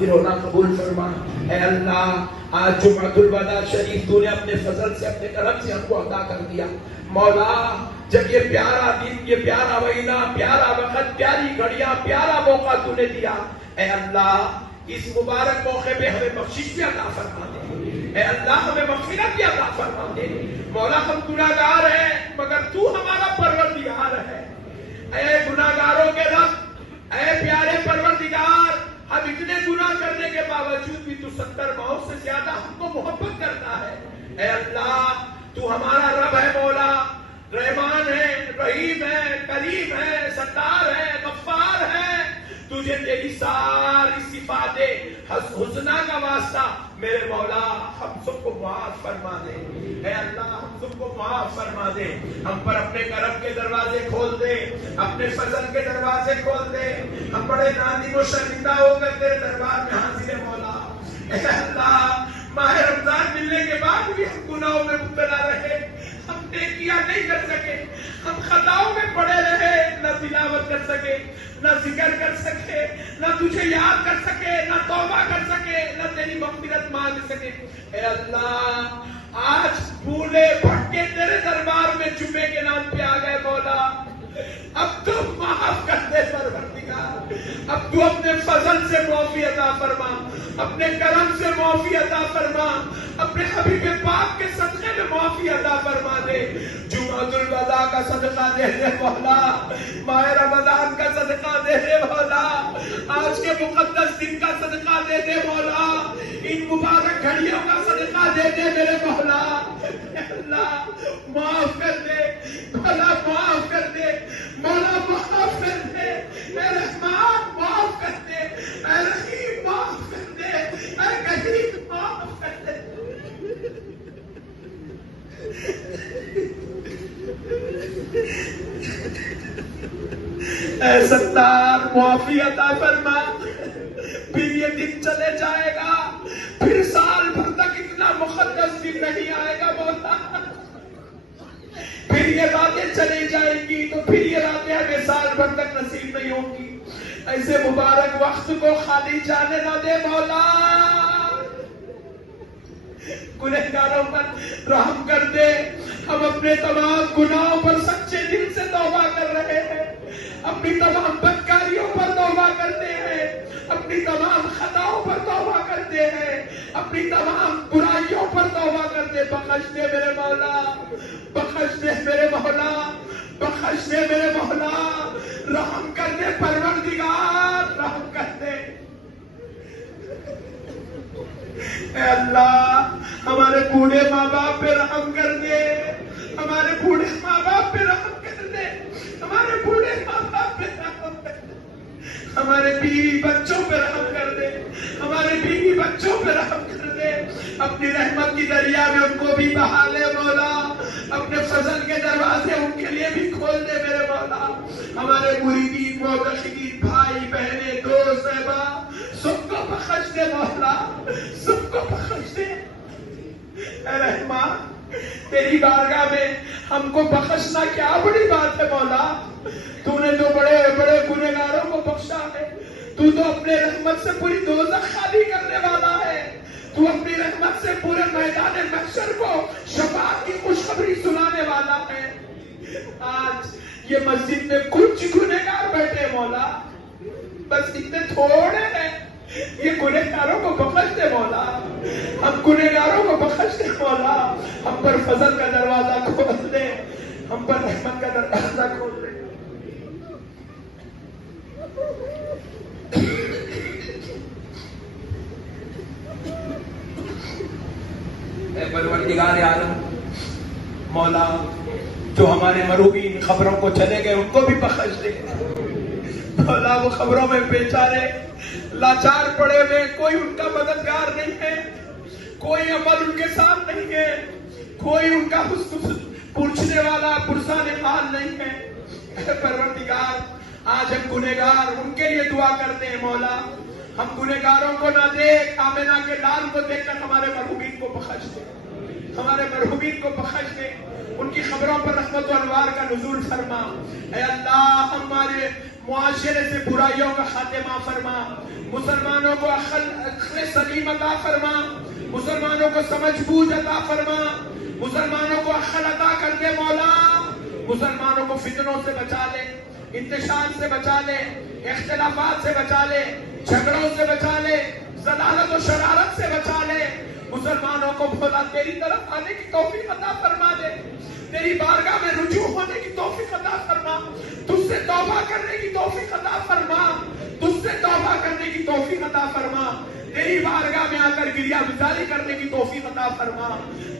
حاضر ہونا قبول فرما۔ اے اللہ آج جمعۃ الوداع شریف تو نے اپنے فضل سے اپنے کرم سے ہم کو عطا کر دیا مولا۔ جب یہ پیارا دن، یہ پیارا مہینہ، پیارا وقت، پیاری گھڑیاں، پیارا موقع تو نے دیا، اے اللہ اس مبارک موقع پہ ہمیں بخشش بھی عطا فرما دے، اے اللہ ہمیں مغفرت بھی عطا فرما دے مولا۔ ہم گناہگار ہیں مگر تو ہمارا پروردگار ہے، اے گناہگاروں کے رب، اے پیارے پروردگار، ہم اتنے گناہ کرنے کے باوجود بھی تو 70 ماؤں سے زیادہ ہم کو محبت کرتا ہے، اے اللہ تو ہمارا رب ہے مولا، رحمان ہے، رحیم ہے، کریم ہے، ستار ہے، غفار ہے، تجھے تیری ساری صفات حسنہ کا واسطہ میرے مولا ہم سب کو معاف فرما دے، اے اللہ ہم سب کو معاف فرما دے، ہم پر اپنے کرم کے دروازے کھول دے، اپنے فضل کے دروازے کھول دے، ہم بڑے نادم و شرمندہ ہو کر تیرے دربار میں حاضر ہے مولا۔ اے اللہ ماہ رمضان ملنے کے بعد بھی ہم گناہوں میں مبتلا رہے، ہم نیکیاں نہیں کر سکے، ہم خطاؤں میں پڑے رہے، نہ تلاوت کر سکے، نہ ذکر کر سکے، نہ تجھے یاد کر سکے، نہ توبہ کر سکے، نہ تیری مغفرت مانگ سکے۔ اے اللہ آج بھولے بھٹکے تیرے دربار میں جمعے کے نام پہ آ گئے مولا، اب تو معاف کر دے پروردگار، اب تو اپنے فضل سے معافی عطا فرما، اپنے کرم سے معافی عطا فرما، اپنے حبیب پاک کے صدقے میں معافی عطا فرما دے۔ جمعۃ الوداع کا صدقہ دے دے مولا، ماہ رمضان کا صدقہ دے دے مولا، آج کے مقدس دن کا صدقہ دے دے مولا، ان مبارک گھڑیوں کا صدقہ دے دے میرے مولا۔ اے اللہ معاف کر دے مولا، معاف کر دے مولا، معاف کر دے، اے رحمان معاف کر دے، اے رحیم معاف کر دے، اے کریم معاف کر دے۔ اے ستار معافی عطا فرما، پھر یہ دن چلے جائے گا، پھر سال بھر تک اتنا مقدس دن نہیں آئے گا مولا، پھر یہ راتیں چلی جائیں گی تو پھر یہ راتیں ہمیں سال بھر تک نصیب نہیں ہوں گی۔ ایسے مبارک وقت کو خالی جانے نہ دے مولا، گنہگاروں پر رحم کر دے، ہم اپنے تمام گناہوں پر سچے دل سے توبہ کر رہے ہیں، اپنی تمام بدکاریوں پر توبہ کرتے ہیں، اپنی تمام خطاؤں پر توبہ کرتے ہیں، اپنی تمام برائیوں پر توبہ کرتے۔ بخش دے میرے مولا، بخش دے میرے مولا، بخش دے میرے مولا، رحم کر دے پروردگار، رحم کر دے۔ اے اللہ ہمارے بوڑھے ماں باپ پہ رحم کر دے، ہمارے بوڑھے ماں باپ پہ رحم کر دے، ہمارے بوڑھے ماں باپ پہ رحم کر دے، ہمارے بیوی بچوں پہ رحم کر دے، ہمارے بیوی بچوں پہ رحم کر دے، اپنی رحمت کی دریا میں ان کو بھی بہا لے مولا، اپنے فضل کے دروازے ان کے لیے بھی کھول دے میرے مولا۔ ہمارے مریدین، معتقدین، بھائی بہنیں، دوست احباب سب کو بخش دے مولا، سب کو بخش دے۔ اے رحمان تیری بارگاہ میں ہم کو بخشنا کیا بڑی بات ہے مولا، تو نے تو بڑے بڑے گنہگاروں کو بخشا ہے، تو اپنے رحمت سے پوری دوزخ خالی کرنے والا ہے، تو اپنی رحمت سے پورے میدان محشر کو شفاعت کی خوشخبری سنانے والا ہے۔ آج یہ مسجد میں کچھ گنہگار بیٹھے مولا، بس اتنے تھوڑے ہیں، یہ گنہگاروں کو بخش دے مولا، ہم گنہگاروں کو بخش دے مولا، ہم پر فضل کا دروازہ کھول دے، ہم پر رحمت کا دروازہ کھول دے۔ اے پروردگار عالم مولا، جو ہمارے مروبین خبروں کو چلے گئے ان کو بھی بخش دے مولا، وہ خبروں میں بیچارے لاچار پڑے ہوئے، کوئی ان کا مددگار نہیں ہے، کوئی عمل ان کے ساتھ نہیں ہے، کوئی ان کا پوچھنے والا پرسانے حال نہیں ہے۔ اے پروردگار آج ہم گنہگار ان کے لیے دعا کرتے ہیں مولا، ہم گنہگاروں کو نہ دیکھ، آمنہ کے لال کو دیکھ کر ہمارے مرحومین کو بخش دے، ہمارے مرحومین کو بخش دے، ان کی خبروں پر رحمت و انوار کا نزول فرما۔ اے اللہ ہمارے معاشرے سے برائیوں کا خاتمہ فرما، مسلمانوں کو عقل سلیم عطا فرما، مسلمانوں کو سمجھ بوجھ عطا فرما، مسلمانوں کو عقل عطا کر دے مولا، مسلمانوں کو فتنوں سے بچا لے، انتشار سے بچا لے، اختلافات سے بچا لے، جھگڑوں سے بچا لے، ضلالت و شرارت سے بچا لے، مسلمانوں کو بھولا تیری طرف آنے کی توفیق عطا فرما دے، تیری بارگاہ میں رجوع ہونے کی توفیق عطا فرما، تجھ سے توبہ کرنے کی توفیق عطا فرما، تجھ سے توبہ کرنے کی توفیق عطا فرما، تیری بارگاہ میں آ کر گریہ گزاری کرنے کی توفیق عطا فرما،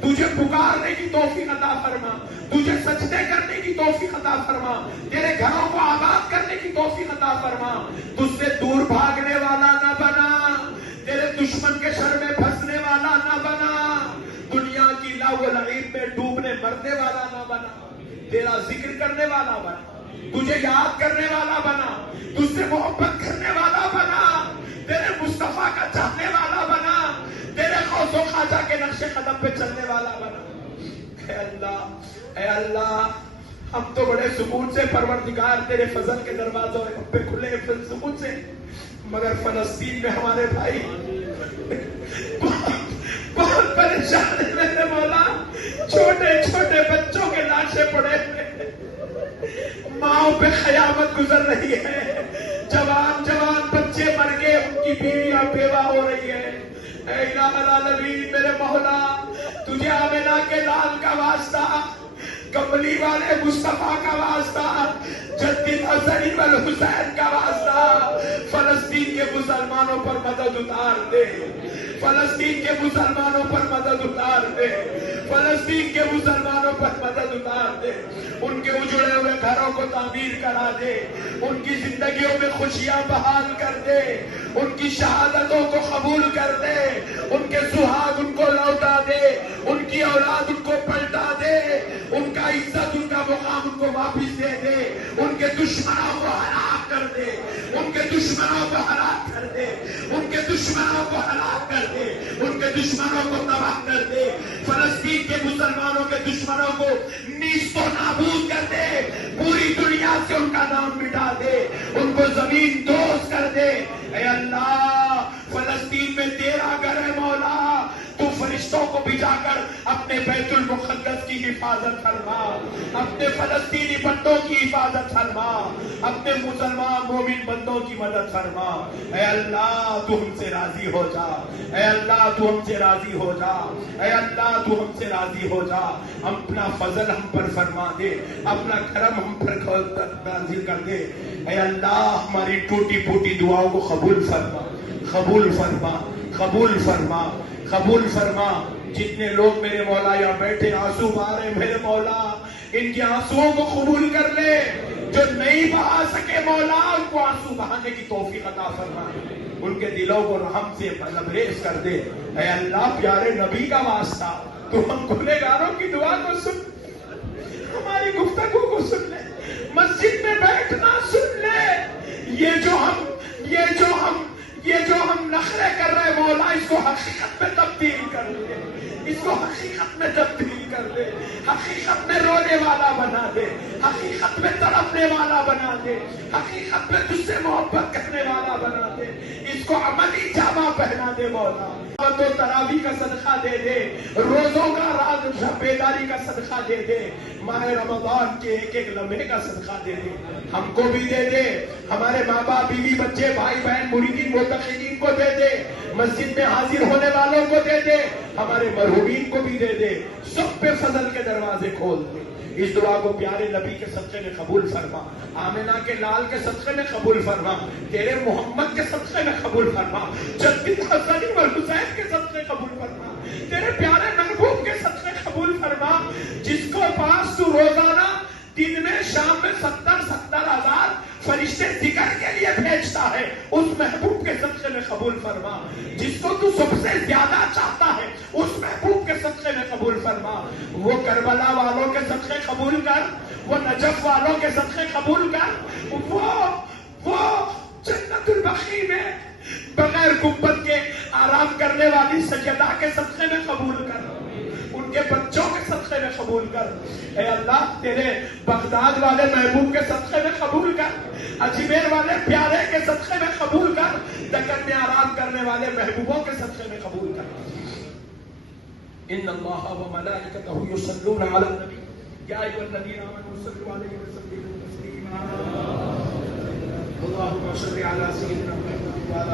تجھے پکارنے کی توفیق عطا فرما، تجھے سجدے کرنے کی توفیق عطا فرما، تیرے گھروں کو آباد کرنے کی توفیق عطا فرما، تجھ سے دور بھاگنے والا نہ بنا، تیرے دشمن کے شر میں پھنسنے والا نہ بنا، دنیا کی لغو و لعب میں ڈوبنے مرنے والا نہ بنا، تیرا ذکر کرنے والا بنا، تجھے یاد کرنے والا بنا، تجھ سے محبت کرنے والا بنا، تیرے مصطفیٰ کا چاہنے والا بنا، تیرے غوث و خواجہ کے نقش قدم پہ چلنے والا بنا۔ اے اللہ ہم تو بڑے سکون سے پروردگار تیرے فضل کے دروازوں پہ کھلے سکون سے، مگر فلسطین میں ہمارے بھائی بہت پریشان ہے میرے مولا، چھوٹے چھوٹے بچوں کے لاشیں پڑے ہوئے، ماؤں پہ قیامت گزر رہی ہے، جوان جوان بچے مر گئے، ان کی بیویاں بیوہ ہو رہی ہے۔ اے الہ العالمین میرے مولا، تجھے آمنہ کے لال کا واسطہ، کملی والے مصطفیٰ کا واسطہ، جد الحسن والحسین کا واسطہ، فلسطین کے مسلمانوں پر مدد اتار دے، فلسطین کے مسلمانوں پر مدد اتار دے، فلسطین کے مسلمانوں پر مدد اتار دے، ان کے اجڑے ہوئے گھروں کو تعمیر کرا دے، ان کی زندگیوں میں خوشیاں بحال کر دے، ان کی شہادتوں کو قبول کر دے، ان کے سہاگ ان کو لوٹا دے، ان کی اولاد ان کو پلٹا دے، ان کا عزت ان کا مقام ان کو واپس دے دے، ان کے دشمنوں کو ہلاک کر دے، ان کے دشمنوں کو ہلاک کر دے، ان کے دشمنوں کو ہلاک کر دے، ان کے دشمنوں کو تباہ کر دے، فلسطین کے مسلمانوں کے دشمنوں کو نیست و نابود کر دے، پوری دنیا سے ان کا نام مٹا دے، ان کو زمین دوز کر دے۔ اے اللہ فلسطین میں تیرا گھر ہے مولا، تو فرشتوں کو بھیجا کر اپنے بیت المقدس کی حفاظت فرما، اپنے فلسطینی بندوں کی حفاظت فرما، اپنے مسلمان مومن بندوں کی مدد فرما۔ اے اللہ تو ہم سے راضی ہو جا، اے اللہ تو ہم سے راضی ہو جا، اے اللہ تو ہم سے راضی ہو جا، اپنا فضل ہم پر فرما دے، اپنا کرم ہم پر نازل کر دے۔ اے اللہ ہماری ٹوٹی پھوٹی دعاؤں کو قبول فرما، قبول فرما، قبول فرما، قبول فرما۔ جتنے لوگ میرے مولا یہاں بیٹھے آنسو بہا رہے میرے مولا، ان کے آنسوؤں کو قبول کر لے، جو نہیں بہا سکے مولا ان کو آنسو بہانے کی توفیق عطا فرما، ان کے دلوں کو رحم سے لبریز کر دے۔ اے اللہ پیارے نبی کا واسطہ تو ہم گنہگاروں کی دعا کو سن، ہماری گفتگو کو سن لے، مسجد میں بیٹھنا سن لے، یہ جو ہم نخرے کر رہے مولا اس کو حقیقت میں تبدیل کر دے، اس کو حقیقت میں تبدیل کر دے، حقیقت میں رونے والا بنا دے، حقیقت میں تڑپنے والا بنا دے، حقیقت میں تجھ سے محبت کرنے والا بنا دے، اس کو عملی جامہ پہنا دے مولا، تو تراویح کا صدقہ دے دے، روزوں کا راز بیداری کا صدقہ دے دے، ماہ رمضان کے ایک ایک لمحے کا صدقہ دے دے، ہم کو بھی دے دے، ہمارے ماں باپ بیوی بچے بھائی بہن مریدین متقین کو دے دے، مسجد میں حاضر ہونے والوں کو دے دے، ہمارے مرحومین کو بھی دے دے، سب پہ فضل کے دروازے کھول دے۔ اس دعا کو پیارے نبی کے صدقے میں قبول فرما، آمنہ کے لال کے صدقے میں قبول فرما، تیرے محمد کے صدقے میں قبول فرما، جد الحسن والحسین کے صدقے قبول فرما، تیرے پیارے محبوب کے صدقے قبول فرما، جس کو پاس تو روزانہ دن میں شام میں 70,000 فرشتے ذکر کے لیے بھیجتا ہے، اس محبوب کے صدقے میں قبول فرما، جس کو تو سب سے زیادہ چاہتا ہے اس محبوب کے صدقے میں قبول فرما، وہ کربلا والوں کے صدقے قبول کر، وہ نجف والوں کے صدقے قبول کر، وہ جنت البقیع میں بغیر گنبد کے آرام کرنے والی سجدہ کے صدقے میں قبول کر، ان ان کے بچوں کے صدقے میں قبول کر. اے اللہ تیرے بغداد والے محبوب کے صدقے میں قبول کر, اجمیر والے پیارے کے صدقے میں قبول کر, دکن میں آرام کرنے والے محبوبوں کے صدقے میں قبول کر. ان اللہ وملائکتہ یصلون علی النبی یا ایھا الذین آمنوا صلوا علیہ وسلموا تسلیما. اللهم صل علی سیدنا محمد وعلی